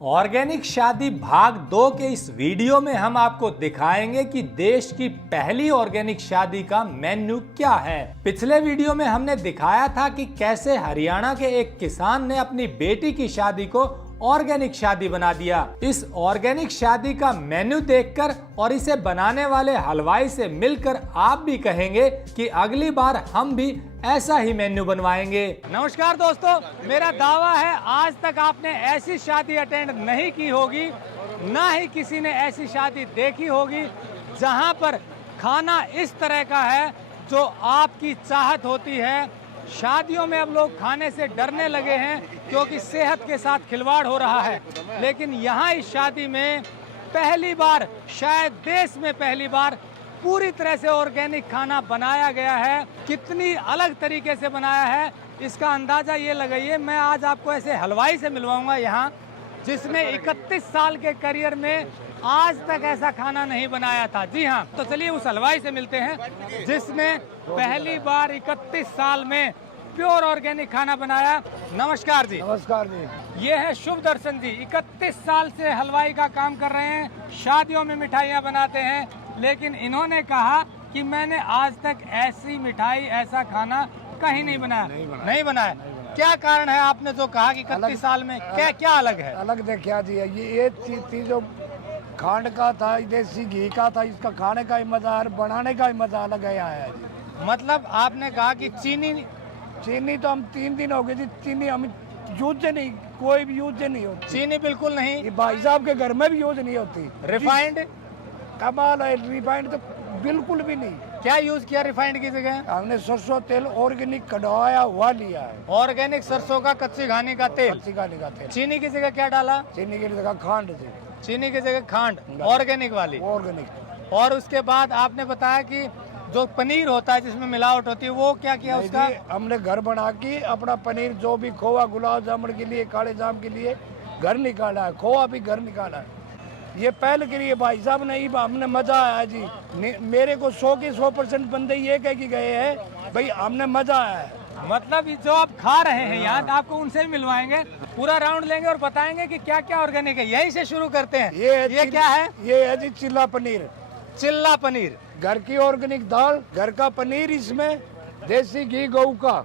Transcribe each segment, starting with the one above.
Organic शादी भाग 2 के इस वीडियो में हम आपको दिखाएंगे कि देश की पहली ऑर्गेनिक शादी का मेन्यू क्या है। पिछले वीडियो में हमने दिखाया था कि कैसे हरियाणा के एक किसान ने अपनी बेटी की शादी को ऑर्गेनिक शादी बना दिया। इस ऑर्गेनिक शादी का मेन्यू देखकर और इसे बनाने वाले हलवाई से मिलकर आप भी कहेंगे कि अगली बार हम भी ऐसा ही मेन्यू बनवाएंगे। नमस्कार दोस्तों, मेरा दावा है आज तक आपने ऐसी शादी अटेंड नहीं की होगी, ना ही किसी ने ऐसी शादी देखी होगी जहां पर खाना इस तरह का है जो आपकी चाहत होती है। शादियों में अब लोग खाने से डरने लगे हैं क्योंकि सेहत के साथ खिलवाड़ हो रहा है, लेकिन यहाँ इस शादी में पहली बार, शायद देश में पहली बार पूरी तरह से ऑर्गेनिक खाना बनाया गया है। कितनी अलग तरीके से बनाया है इसका अंदाजा ये लगाइए। मैं आज आपको ऐसे हलवाई से मिलवाऊंगा यहाँ जिसने 31 साल के करियर में आज तक ऐसा खाना नहीं बनाया था। जी हाँ, तो चलिए उस हलवाई से मिलते हैं जिसने पहली बार 31 साल में प्योर ऑर्गेनिक खाना बनाया। नमस्कार जी। नमस्कार जी। ये है शुभ दर्शन जी, 31 साल से हलवाई का काम कर रहे हैं, शादियों में मिठाइयाँ बनाते हैं, लेकिन इन्होंने कहा कि मैंने आज तक ऐसी मिठाई, ऐसा खाना कहीं नहीं बनाया। नहीं बनाया। क्या कारण है आपने जो कहा कि 31 साल में क्या अलग है? अलग देखिए जी, ये चीज जो खांड का था, देसी घी का था, इसका खाने का ही मजा और बनाने का ही मजा अलग है जी। मतलब आपने कहा कि चीनी तो हम 3 दिन हो गए जी, चीनी हम यूज नहीं, कोई भी यूज नहीं होती। चीनी बिल्कुल नहीं। ये भाई साहब के घर में भी यूज नहीं होती। रिफाइंड कमाल है, रिफाइंड तो बिल्कुल भी नहीं। क्या यूज किया रिफाइंड की जगह? हमने सरसों तेल ऑर्गेनिक कढ़वाया हुआ लिया है। ऑर्गेनिक सरसों का कच्ची घानी का तेल। कच्ची घानी का तेल। चीनी की जगह क्या डाला? चीनी की जगह खांड जी। चीनी की जगह खांड, ऑर्गेनिक वाली। ऑर्गेनिक। और उसके बाद आपने बताया कि जो पनीर होता है जिसमें मिलावट होती है, वो क्या किया उसका? हमने घर बना के अपना पनीर, जो भी खोआ गुलाब जामुन के लिए, काले जाम के लिए घर निकाला है, खोआ भी घर निकाला है। ये पहले के लिए भाई साहब नहीं, हमने मजा आया जी। मेरे को 100 के 100% बंदे ये कह के गए हैं भाई हमने मजा आया है। मतलब जो आप खा रहे हैं यहाँ, आपको उनसे भी मिलवाएंगे, पूरा राउंड लेंगे और बताएंगे कि क्या क्या ऑर्गेनिक है। यहीं से शुरू करते हैं। ये क्या है? ये है जी चिल्ला पनीर। चिल्ला पनीर, घर की ऑर्गेनिक दाल, घर का पनीर, इसमें देसी घी गऊ का।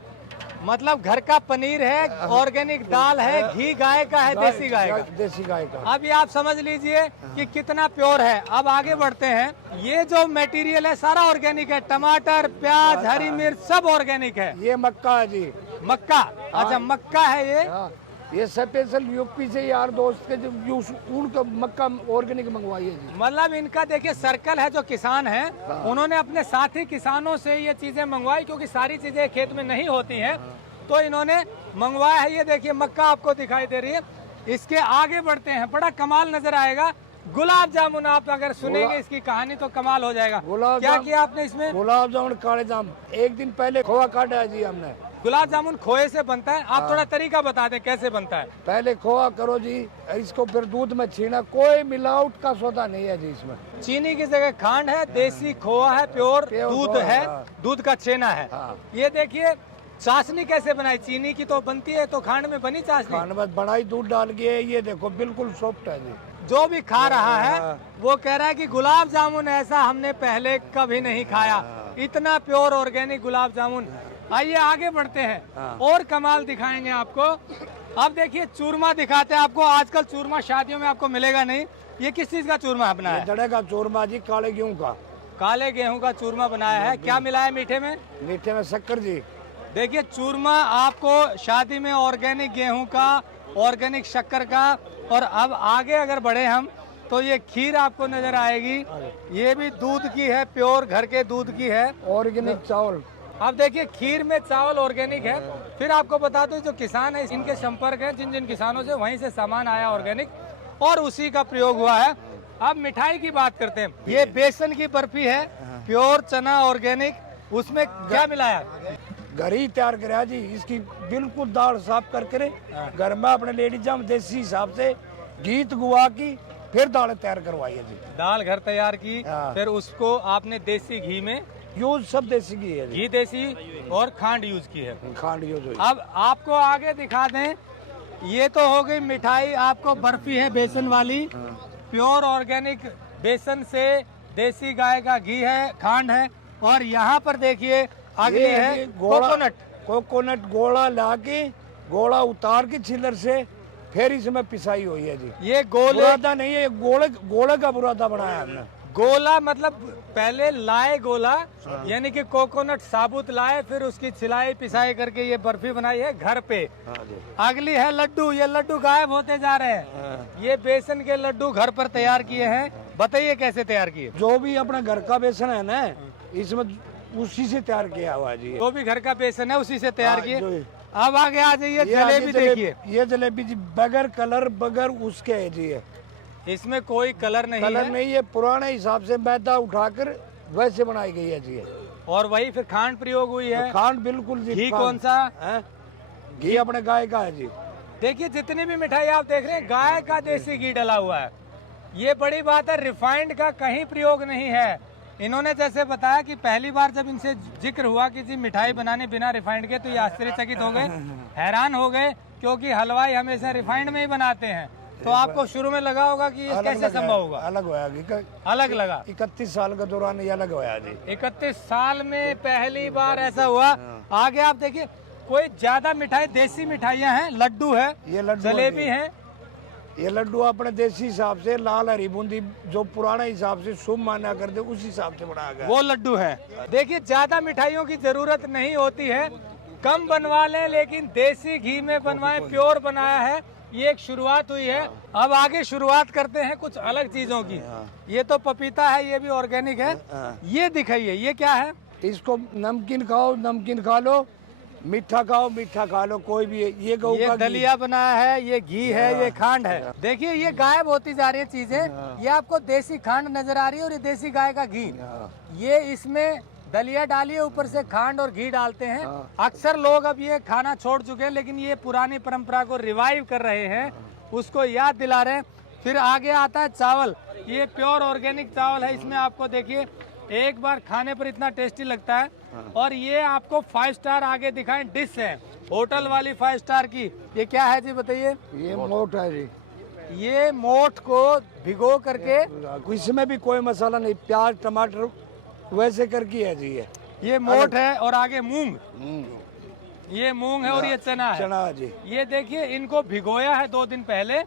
मतलब घर का पनीर है, ऑर्गेनिक दाल है, घी गाय का है, देसी गाय का। देसी गाय का। अब ये आप समझ लीजिए कि कितना प्योर है। अब आगे बढ़ते हैं। ये जो मटेरियल है सारा ऑर्गेनिक है, टमाटर, प्याज, हरी मिर्च सब ऑर्गेनिक है। ये मक्का है जी। मक्का? अच्छा, मक्का है ये। ये स्पेशल यूपी से यार दोस्त के जो उनको मक्का ऑर्गेनिक मंगवाई है जी। मतलब इनका देखिए सर्कल है, जो किसान है उन्होंने अपने साथी किसानों से ये चीजें मंगवाई, क्योंकि सारी चीजें खेत में नहीं होती हैं, तो इन्होंने मंगवाया है। ये देखिए मक्का आपको दिखाई दे रही है। इसके आगे बढ़ते हैं, बड़ा कमाल नजर आएगा। गुलाब जामुन, आप अगर सुनेंगे इसकी कहानी तो कमाल हो जाएगा। क्या किया आपने इसमें? गुलाब जामुन, काले जाम। एक दिन पहले खोआ काटा है जी हमने। गुलाब जामुन खोए से बनता है? आप थोड़ा तरीका बता दें कैसे बनता है। पहले खोआ करो जी, इसको फिर दूध में छीना, कोई मिलावट का सौदा नहीं है जी इसमें। चीनी की जगह खांड है, देसी खोआ है, प्योर दूध है, दूध का छेना है। ये देखिए चाशनी कैसे बनाई, चीनी की तो बनती है, तो खांड में बनी चाशनी? खांड में बनाई, दूध डाल के। ये देखो बिल्कुल सॉफ्ट है जी। जो भी खा रहा है वो कह रहा है कि गुलाब जामुन ऐसा हमने पहले कभी नहीं खाया, इतना प्योर ऑर्गेनिक गुलाब जामुन। आइए आगे बढ़ते हैं और कमाल दिखाएंगे आपको। अब देखिए चूरमा दिखाते हैं आपको। आजकल चूरमा शादियों में आपको मिलेगा नहीं। ये किस चीज का चूरमा है बनाया? जड़े का चूरमा जी, काले गेहूं का। काले गेहूं का चूरमा बनाया है। क्या मिला है मीठे में? मीठे में शक्कर जी। देखिए चूरमा आपको शादी में ऑर्गेनिक गेहूं का, ऑर्गेनिक शक्कर का। और अब आगे अगर बढ़े हम तो ये खीर आपको नजर आएगी। ये भी दूध की है, प्योर घर के दूध की है, ऑर्गेनिक चावल। अब देखिए खीर में चावल ऑर्गेनिक है। फिर आपको बता दो, जो किसान है इनके संपर्क है जिन जिन किसानों से, वहीं से सामान आया ऑर्गेनिक और उसी का प्रयोग हुआ है। अब मिठाई की बात करते हैं। ये बेसन की बर्फी है, प्योर चना ऑर्गेनिक। उसमें क्या मिलाया? घर ही तैयार करा जी। इसकी बिल्कुल दाल साफ करके घर में अपने लेडीज हम देसी हिसाब से घी गुआ की फिर दाल तैयार करवाई है जी। दाल घर तैयार की, फिर उसको आपने देसी घी में यूज, सब देसी घी है, घी देसी और खांड यूज की है। खांड यूज। अब आपको आगे दिखा दें ये तो हो गई मिठाई, आपको बर्फी है बेसन वाली, प्योर ऑर्गेनिक बेसन से देसी गाय का घी है, खांड है। और यहाँ पर देखिए अगली ये है जी गोला, कोकोनट। कोकोनट गोला लाके, गोला उतार के छिलर से फिर इसमें पिसाई हुई है जी। ये गोले बुरादा नहीं है, ये गोले गोले का बुरादा बनाया हमने। गोला मतलब पहले लाए गोला, यानी कि कोकोनट साबुत लाए, फिर उसकी छिलाई पिसाई करके ये बर्फी बनाई है घर पे। अगली है लड्डू। ये लड्डू गायब होते जा रहे हैं। ये बेसन के लड्डू घर पर तैयार किए हैं। बताइए कैसे तैयार किए? जो भी अपना घर का बेसन है ना, इसमें उसी से तैयार किया हुआ है जी। जो भी घर का बेसन है उसी से तैयार हाँ, किए। अब आगे आ जाइए, ये जलेबी देखिए। ये जलेबी जी बगैर कलर बगैर उसके है जी। इसमें कोई कलर नहीं कलर है। नहीं, ये पुराने हिसाब से मैदा उठाकर वैसे बनाई गई है जी। और वही फिर खांड प्रयोग हुई है। खांड बिल्कुल जी। घी खांड। कौन सा है? घी अपने गाय का है जी। देखिए जितनी भी मिठाई आप देख रहे हैं गाय का देसी घी डला हुआ है। ये बड़ी बात है, रिफाइंड का कहीं प्रयोग नहीं है। इन्होंने जैसे बताया कि पहली बार जब इनसे जिक्र हुआ कि जी मिठाई बनाने बिना रिफाइंड के, तो ये आश्चर्यचकित हो गए, हैरान हो गए, क्योंकि हलवाई हमेशा रिफाइंड में ही बनाते हैं। तो आपको शुरू में लगा होगा कि ये कैसे संभव होगा? अलग होया अलग लगा। 31 साल के दौरान ये अलग होया जी। 31 साल में पहली बार ऐसा हुआ। आगे आप देखिए कोई ज्यादा मिठाई, देसी मिठाइयाँ हैं, लड्डू है, ये लड्डू जलेबी है। ये लड्डू अपने देसी हिसाब से लाल हरी बूंदी जो पुराने हिसाब से शुभ माना करते उस हिसाब से बनाया गया। वो लड्डू है। देखिए ज्यादा मिठाइयों की जरूरत नहीं होती है, कम बनवा लें, लेकिन देसी घी में बनवाएं, प्योर बनाया है। ये एक शुरुआत हुई है। अब आगे शुरुआत करते हैं कुछ अलग चीजों की। ये तो पपीता है, ये भी ऑर्गेनिक है। ये दिखाइए, ये क्या है? इसको नमकीन खाओ, नमकीन खा लो, मीठा खाओ, मीठा खा लो, कोई भी है। ये गऊ ये का घी। दलिया बनाया है, ये घी है, ये खांड है। देखिए ये गायब होती जा रही है चीजें। ये आपको देसी खांड नजर आ रही है और ये देसी गाय का घी। ये इसमें दलिया डालिए, ऊपर से खांड और घी डालते हैं। अक्सर लोग अब ये खाना छोड़ चुके हैं, लेकिन ये पुरानी परंपरा को रिवाइव कर रहे हैं, उसको याद दिला रहे हैं। फिर आगे आता है चावल। ये प्योर ऑर्गेनिक चावल है। इसमें आपको देखिए एक बार खाने पर इतना टेस्टी लगता है। और ये आपको 5 स्टार आगे दिखाएं डिश है, होटल वाली 5 स्टार की। ये क्या है जी बताइए? ये मोट है जी। ये मोठ को भिगो करके, इसमें भी कोई मसाला नहीं, प्याज टमाटर वैसे करके है जी। ये मोठ है। और आगे मूंग, ये मूंग है और ये चना है। चना जी। ये देखिए इनको भिगोया है 2 दिन पहले,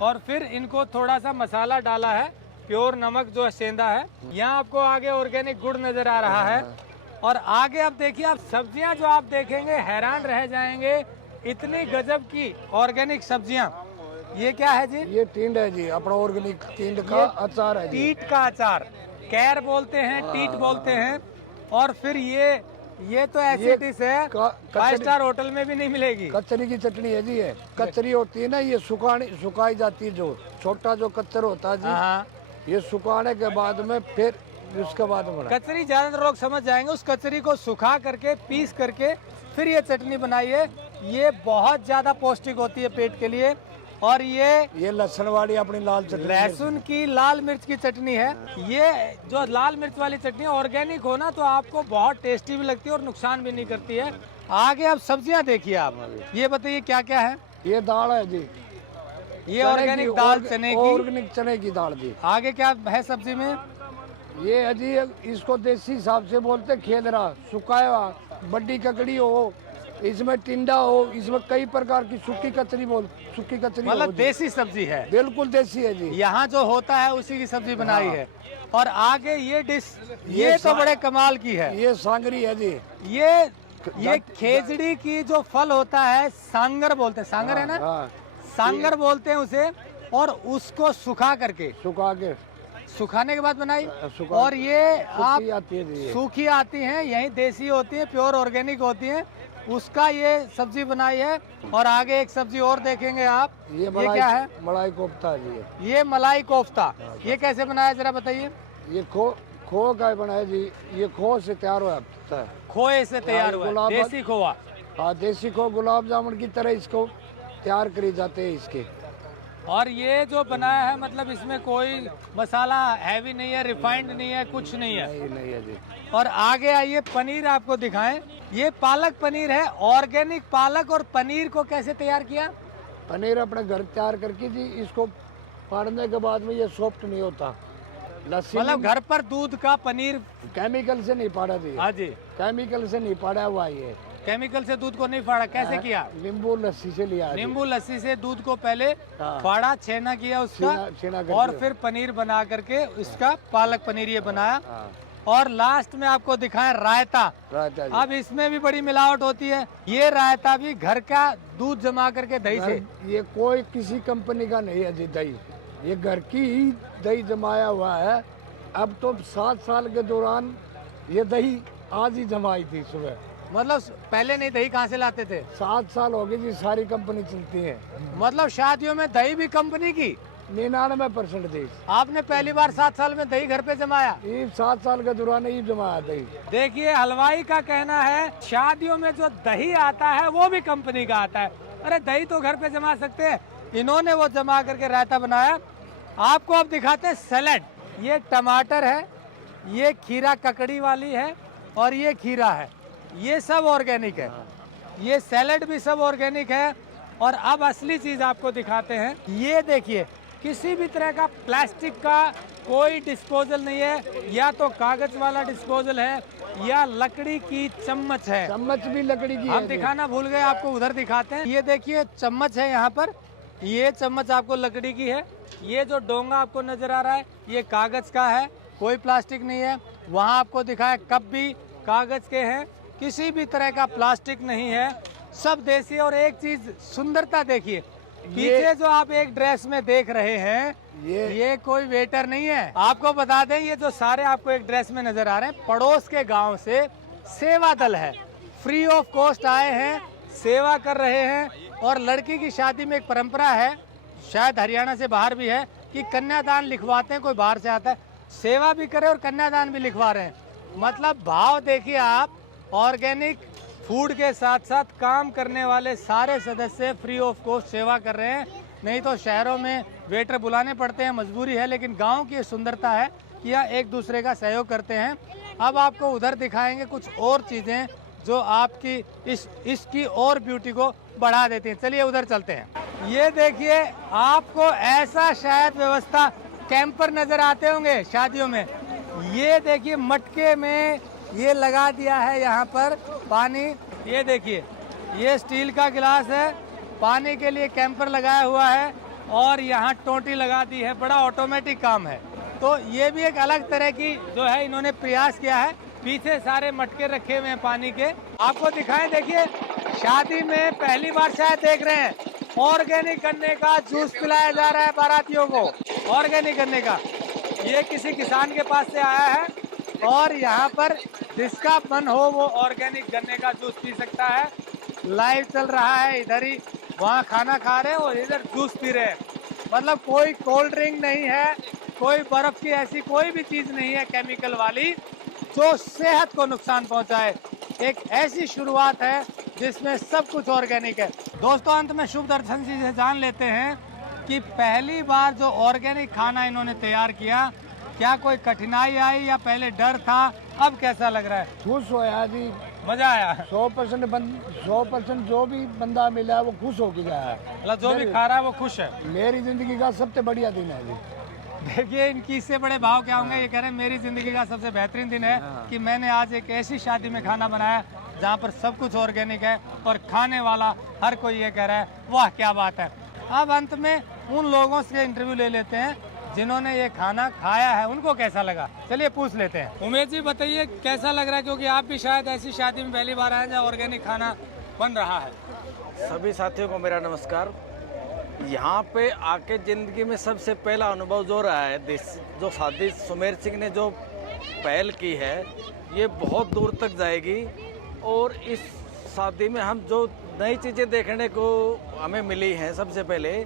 और फिर इनको थोड़ा सा मसाला डाला है, प्योर नमक जो सेंधा है। यहाँ आपको आगे ऑर्गेनिक गुड़ नजर आ रहा है। और आगे आप देखिए, आप सब्जियां जो आप देखेंगे हैरान रह जाएंगे, इतनी गजब की ऑर्गेनिक सब्जियां। ये क्या है जी? ये टींड है जी, अपना ऑर्गेनिक टींड का अचार है जी। टीट का अचार, कैर बोलते हैं, टीट बोलते हैं। और फिर ये तो ऐसी डिश है 5 स्टार होटल में भी नहीं मिलेगी। कचरी की चटनी है जी। ये कचरी होती है ना, ये सुखाई जाती है, जो छोटा जो कच्चर होता है जी, ये सुखाने के बाद में फिर उसके बाद में कचरी ज्यादातर लोग समझ जाएंगे। उस कचरी को सुखा करके, पीस करके फिर ये चटनी बनाई है। ये बहुत ज्यादा पौष्टिक होती है पेट के लिए। और ये लहसुन वाली अपनी लाल चटनी, लहसुन की लाल मिर्च की चटनी है। ये जो लाल मिर्च वाली चटनी ऑर्गेनिक हो ना, तो आपको बहुत टेस्टी भी लगती है और नुकसान भी नहीं करती है। आगे आप सब्जियां देखिए। आप ये बताइए क्या क्या है? ये दाल है जी। ये ऑर्गेनिक दाल, चने की, ऑर्गेनिक चने की दाल जी। आगे क्या है सब्जी में? ये है जी, इसको देसी हिसाब से बोलते खेदरा, सुखाया बड्डी ककड़ी हो, इसमें टिंडा हो, इसमें कई प्रकार की सूखी कचरी मतलब देसी सब्जी है, बिल्कुल देसी है जी। यहाँ जो होता है उसी की सब्जी बनाई है। और आगे ये डिश, ये तो बड़े कमाल की है। ये सांगरी है जी। ये खेजड़ी की जो फल होता है, सांगर बोलते हैं, सांगर है ना, सांगर बोलते हैं उसे। और उसको सुखा करके, सुखाने के बाद बनाई। और ये आप सूखी आती हैं, यही देसी होती है, प्योर ऑर्गेनिक होती है, उसका ये सब्जी बनाई है। और आगे एक सब्जी और देखेंगे आप। ये क्या है? मलाई कोफ्ता जी। ये मलाई कोफ्ता, ये कैसे बनाया जरा बताइए? ये खो का बनाया जी। ये खो से तैयार हुआ है, खोए से तैयार हुआ, देसी खोआ। हाँ, देसी खो गुलाब जामुन की तरह इसको तैयार करे जाते हैं इसके। और ये जो बनाया है, मतलब इसमें कोई मसाला हैवी नहीं है, रिफाइंड नहीं है, कुछ नहीं है। नहीं है जी। और आगे आइए, पनीर आपको दिखाएं। ये पालक पनीर है, ऑर्गेनिक पालक और पनीर को कैसे तैयार किया? पनीर अपने घर तैयार करके जी, इसको फाड़ने के बाद में ये सॉफ्ट नहीं होता। लस्सी मतलब घर पर दूध का पनीर केमिकल से नहीं फाड़ा जी, हाँ जी, केमिकल से नहीं फाड़ा हुआ ये। केमिकल से दूध को नहीं फाड़ा, कैसे किया? नींबू लस्सी से लिया जी। नींबू लस्सी से दूध को पहले हाँ। फाड़ा, छेना किया उसका, छेना करके। और फिर पनीर बना करके इसका पालक पनीर ये बनाया। हाँ। और लास्ट में आपको दिखाया रायता। रायता जी। अब इसमें भी बड़ी मिलावट होती है। ये रायता भी घर का दूध जमा करके दही से, ये कोई किसी कंपनी का नहीं है जी दही, ये घर की ही दही जमाया हुआ है। अब तो 7 साल के दौरान ये दही आज ही जमाई थी सुबह। मतलब पहले नहीं, दही कहाँ से लाते थे? 7 साल हो गए जी, सारी कंपनी चलती है। मतलब शादियों में दही भी कंपनी की? 99% दही। आपने पहली बार 7 साल में दही घर पे जमाया? ये 7 साल के दौरान ही जमाया दही। देखिए, हलवाई का कहना है शादियों में जो दही आता है वो भी कंपनी का आता है। अरे दही तो घर पे जमा सकते हैं, इन्होंने वो जमा करके रायता बनाया। आपको अब दिखाते हैं सैलेड। ये टमाटर है, ये खीरा ककड़ी वाली है, और ये खीरा है। ये सब ऑर्गेनिक है। ये सैलेड भी सब ऑर्गेनिक है। और अब असली चीज आपको दिखाते हैं। ये देखिए, किसी भी तरह का प्लास्टिक का कोई डिस्पोजल नहीं है, या तो कागज वाला डिस्पोजल है या लकड़ी की चम्मच है। चम्मच भी लकड़ी की हम है। दिखाना भूल गए, आपको उधर दिखाते हैं। ये देखिए चम्मच है यहाँ पर, ये चम्मच आपको लकड़ी की है। ये जो डोंगा आपको नजर आ रहा है ये कागज का है, कोई प्लास्टिक नहीं है। वहाँ आपको दिखाया कप भी कागज के हैं, किसी भी तरह का प्लास्टिक नहीं है, सब देसी। और एक चीज सुंदरता देखिए, पीछे जो आप एक ड्रेस में देख रहे हैं ये कोई वेटर नहीं है। आपको बता दें, ये जो सारे आपको एक ड्रेस में नजर आ रहे हैं, पड़ोस के गांव से सेवा दल है, फ्री ऑफ कॉस्ट आए हैं, सेवा कर रहे हैं। और लड़की की शादी में एक परंपरा है, शायद हरियाणा से बाहर भी है, कि कन्यादान लिखवाते हैं। कोई बाहर से आता है, सेवा भी करे और कन्यादान भी लिखवा रहे हैं। मतलब भाव देखिए आप, ऑर्गेनिक फूड के साथ साथ काम करने वाले सारे सदस्य फ्री ऑफ कॉस्ट सेवा कर रहे हैं। नहीं तो शहरों में वेटर बुलाने पड़ते हैं, मजबूरी है। लेकिन गांव की सुंदरता है कि यह एक दूसरे का सहयोग करते हैं। अब आपको उधर दिखाएंगे कुछ और चीज़ें जो आपकी इसकी और ब्यूटी को बढ़ा देती हैं। चलिए उधर चलते हैं। ये देखिए, आपको ऐसा शायद व्यवस्था कैंपर नजर आते होंगे शादियों में। ये देखिए, मटके में ये लगा दिया है यहाँ पर पानी। ये देखिए, ये स्टील का गिलास है, पानी के लिए कैंपर लगाया हुआ है, और यहाँ टोंटी लगा दी है। बड़ा ऑटोमेटिक काम है। तो ये भी एक अलग तरह की जो है इन्होंने प्रयास किया है। पीछे सारे मटके रखे हुए हैं पानी के। आपको दिखाएं, देखिए शादी में पहली बार शायद देख रहे हैं, ऑर्गेनिक गन्ने का जूस पिलाया जा रहा है बारातियों को। ऑर्गेनिक गन्ने का, ये किसी किसान के पास से आया है, और यहाँ पर जिसका मन हो वो ऑर्गेनिक गन्ने का जूस पी सकता है। लाइव चल रहा है, इधर ही वहाँ खाना खा रहे हैं और इधर जूस पी रहे हैं। मतलब कोई कोल्ड ड्रिंक नहीं है, कोई बर्फ की ऐसी कोई भी चीज़ नहीं है केमिकल वाली जो सेहत को नुकसान पहुंचाए। एक ऐसी शुरुआत है जिसमें सब कुछ ऑर्गेनिक है। दोस्तों, अंत में शुभ दर्शन जी से जान लेते हैं कि पहली बार जो ऑर्गेनिक खाना इन्होंने तैयार किया, क्या कोई कठिनाई आई या पहले डर था? अब कैसा लग रहा है? खुश होया जी, मजा आया। 100% जो भी बंदा मिला है वो खुश हो के गया है। मतलब जो भी खा रहा है वो खुश है। मेरी जिंदगी का सबसे बढ़िया दिन है जी। देखिए, इनकी इससे बड़े भाव क्या होंगे। ये कह रहे हैं मेरी जिंदगी का सबसे बेहतरीन दिन है कि मैंने आज एक ऐसी शादी में खाना बनाया जहाँ पर सब कुछ ऑर्गेनिक है, और खाने वाला हर कोई ये कह रहा है वाह क्या बात है। अब अंत में उन लोगों से इंटरव्यू ले लेते हैं जिन्होंने ये खाना खाया है, उनको कैसा लगा। चलिए पूछ लेते हैं। उमेश जी बताइए कैसा लग रहा है, क्योंकि आप भी शायद ऐसी शादी में पहली बार आए जहाँ ऑर्गेनिक खाना बन रहा है। सभी साथियों को मेरा नमस्कार। यहाँ पे आके ज़िंदगी में सबसे पहला अनुभव जो रहा है, जो शादी सुमेर सिंह ने जो पहल की है, ये बहुत दूर तक जाएगी। और इस शादी में हम जो नई चीज़ें देखने को हमें मिली हैं, सबसे पहले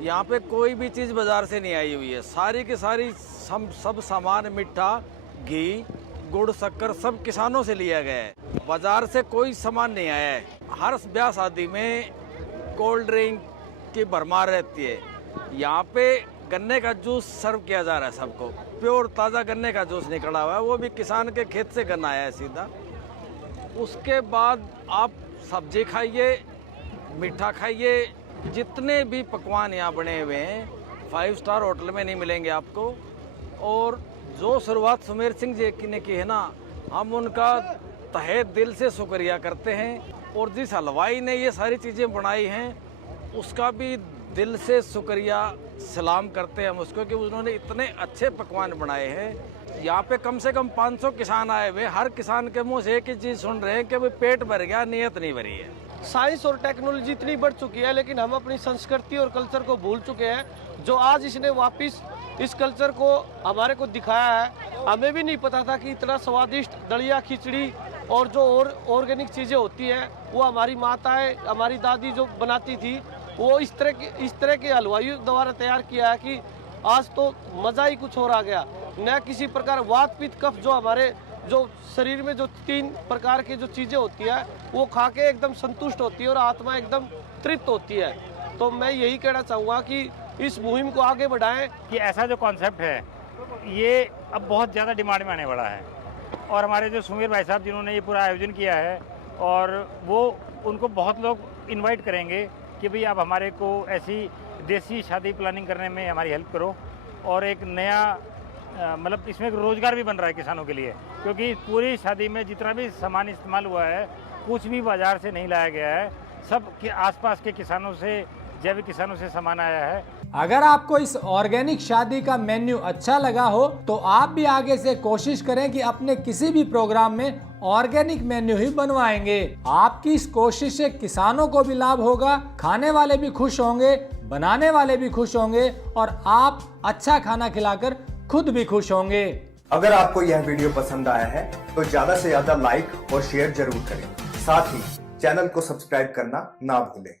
यहाँ पे कोई भी चीज़ बाज़ार से नहीं आई हुई है। सारी की सारी सब सामान, मिठा, घी, गुड़, शक्कर सब किसानों से लिया गया है। बाज़ार से कोई सामान नहीं आया है। हर ब्याह शादी में कोल्ड ड्रिंक की भरमार रहती है। यहाँ पे गन्ने का जूस सर्व किया जा रहा है सबको। प्योर ताज़ा गन्ने का जूस निकला हुआ है, वो भी किसान के खेत से गन्ना आया है सीधा। उसके बाद आप सब्जी खाइए, मीठा खाइए, जितने भी पकवान यहाँ बने हुए हैं 5 स्टार होटल में नहीं मिलेंगे आपको। और जो शुरुआत सुमेर सिंह जी ने की है ना, हम उनका तहे दिल से शुक्रिया करते हैं। और जिस हलवाई ने ये सारी चीज़ें बनाई हैं उसका भी दिल से शुक्रिया सलाम करते हैं हम उसको, कि उन्होंने इतने अच्छे पकवान बनाए हैं। यहाँ पे कम से कम 500 किसान आए हुए, हर किसान के मुंह से एक ही चीज़ सुन रहे हैं कि भाई पेट भर गया, नीयत नहीं भरी है। साइंस और टेक्नोलॉजी इतनी बढ़ चुकी है, लेकिन हम अपनी संस्कृति और कल्चर को भूल चुके हैं। जो आज इसने वापस इस कल्चर को हमारे को दिखाया है। हमें भी नहीं पता था कि इतना स्वादिष्ट दलिया खिचड़ी और जो ऑर्गेनिक चीज़ें होती हैं वो हमारी माताएं, हमारी दादी जो बनाती थी, वो इस तरह के हलवाइयों द्वारा तैयार किया है कि आज तो मज़ा ही कुछ और आ गया। न किसी प्रकार वात पित्त कफ जो हमारे जो शरीर में जो 3 प्रकार की जो चीज़ें होती है वो खा के एकदम संतुष्ट होती है और आत्मा एकदम तृप्त होती है। तो मैं यही कहना चाहूँगा कि इस मुहिम को आगे बढ़ाएं। कि ऐसा जो कॉन्सेप्ट है ये अब बहुत ज़्यादा डिमांड में आने वाला है। और हमारे जो सुमेर भाई साहब जिन्होंने ये पूरा आयोजन किया है, और वो उनको बहुत लोग इनवाइट करेंगे कि भाई आप हमारे को ऐसी देसी शादी प्लानिंग करने में हमारी हेल्प करो। और एक नया मतलब इसमें एक रोज़गार भी बन रहा है किसानों के लिए, क्योंकि पूरी शादी में जितना भी सामान इस्तेमाल हुआ है कुछ भी बाज़ार से नहीं लाया गया है, सब के आसपास के किसानों से, जैविक किसानों से सामान आया है। अगर आपको इस ऑर्गेनिक शादी का मेन्यू अच्छा लगा हो तो आप भी आगे से कोशिश करें कि अपने किसी भी प्रोग्राम में ऑर्गेनिक मेन्यू ही बनवाएंगे। आपकी इस कोशिश से किसानों को भी लाभ होगा, खाने वाले भी खुश होंगे, बनाने वाले भी खुश होंगे और आप अच्छा खाना खिलाकर खुद भी खुश होंगे। अगर आपको यह वीडियो पसंद आया है तो ज्यादा से ज्यादा लाइक और शेयर जरूर करें। साथ ही चैनल को सब्सक्राइब करना ना भूलें।